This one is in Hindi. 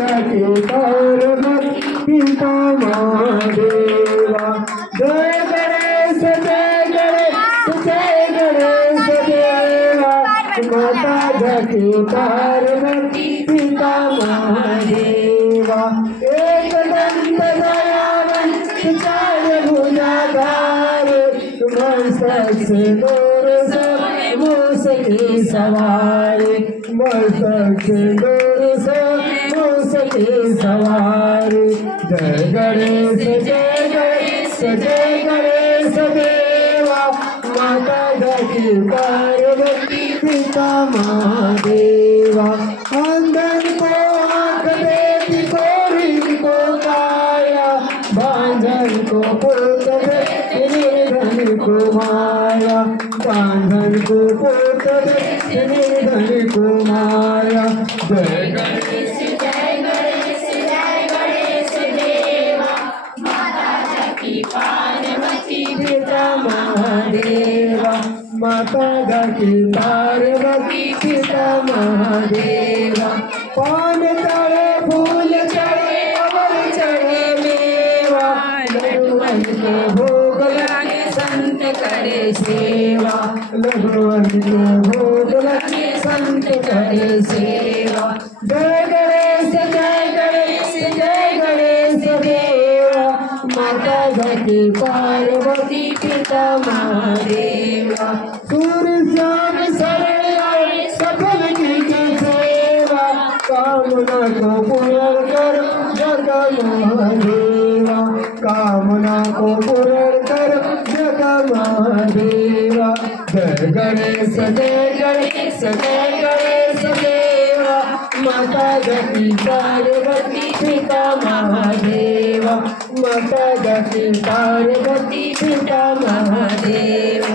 गति पार्वती पिता महादेवा। जय गणेश देवा, माता गति पार्वती पिता महादेवा। एक दंत दयावंत चार भुजाधार, मस्तक से दूर सब मूस की सवारी, मस्तक से दूर सब मूस की सवारी। जय गणेश देवा, माता गति पार्वती पिता महादेवा। अंधन को आँख देती गोरी को काया, बांधन को पुत देती निर्धन को माया, बांधन को पुत देती निर्धन को माया। जय गणेश देवा, माता गति पार्वती पिता महादेवा, माता गति पार्वती पिता महादेवा। पान चढ़े फूल चढ़े अमर चढ़े मेवा, लघुवन के भोग लगे संत करे सेवा, लघुवन के भोग लगे संत करे सेवा। जय गणेश देवा, माता गति पार्वती पिता महादेवा। सूर्य श्याम शरण आए सफल की सेवा, कामना को पूर्ण करो जग महादेवा, कामना को पूर्ण करो जग महादेवा। जय गणेश देवा, माता गति पार्वती पिता महादेवा, माता गति पार्वती पिता महादेवा।